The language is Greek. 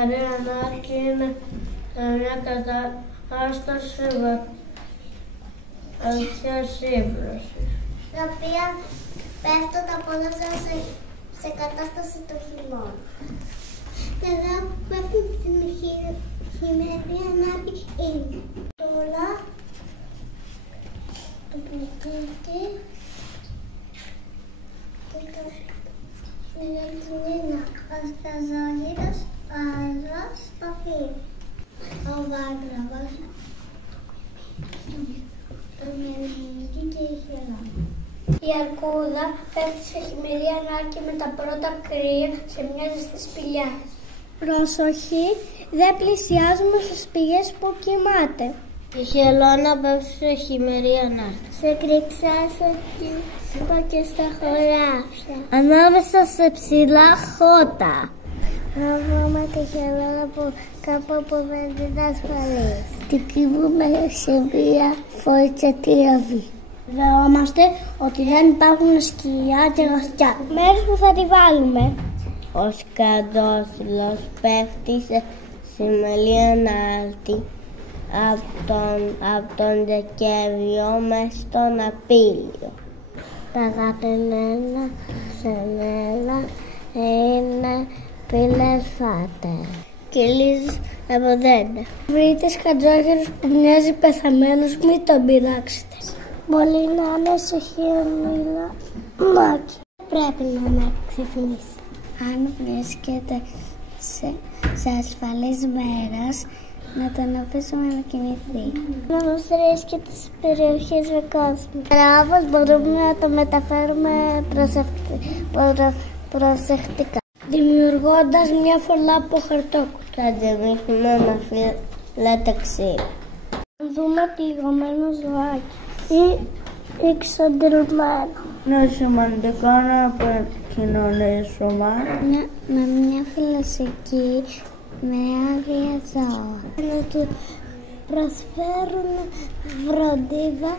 Μαρία Νάκη είναι μια κατάσταση βαθιάς σύμπροσης, τα οποία πέφτουν από όλα σε κατάσταση το χειμώνα. Και εδώ που πέφτουν στην χειμερινή ανάγκη είναι τώρα το πληκίτη και το Μεγαλτινίνα, ο Σκαζόγυρος, ο Αερός, το Φύλλο, ο Βάγγραβος, το Μελίνικη και η Χελώνα. Η Αρκούδα πέφτει σε χειμερή ανάρκη με τα πρώτα κρύα σε μια ζεστή σπηλιά. Προσοχή, δεν πλησιάζουμε στις πηγές που κοιμάται. Η Χελώνα πέφτει σε χειμερή ανάρκη. Σε κρυψάσω και στα χωράφια. Ανάμεσα σε ψηλά χώτα. Να βρούμε τη Χελώνα που κάπου που δεν είναι ασφαλής. Την κρύβουμε σε μία φορτσατίαβη. Βεβαιόμαστε ότι δεν υπάρχουν σκιά και γαστιά. Μέρες που θα τη βάλουμε. Ο σκαντόφυλλος πέφτει σε χειμερή ανάρκη από τον Δεκέμβριο μέχρι τον Απρίλιο. Τα αγαπημένα σε μένα είναι πύλες φάτερ. Κυλίζεις από δέντα. Βρείτε σκατζόγερος που μοιάζει πεθαμένος, μην τον πειράξετε. Μπορεί να είναι σε χειμώνα μάκι. Πρέπει να με ξυπνήσει. Αν βρίσκεται σε ασφαλής μέρος, να τον αφήσουμε να κινηθεί. Να μας βρίσκεται σε περιοχές με κόσμο. Όμως μπορούμε να το μεταφέρουμε προσεκτικά. Δημιουργώντας μια φωλά από χαρτόκουτο. Θα γεμίσουμε με λάτεξη. Δούμε πληγωμένο ζωάκι ή ξαντρωμένο. Είναι σημαντικό να επικοινωνήσουμε με μια φιλοσοφική με άγρια ζώα. Να του προσφέρουν φροντίδα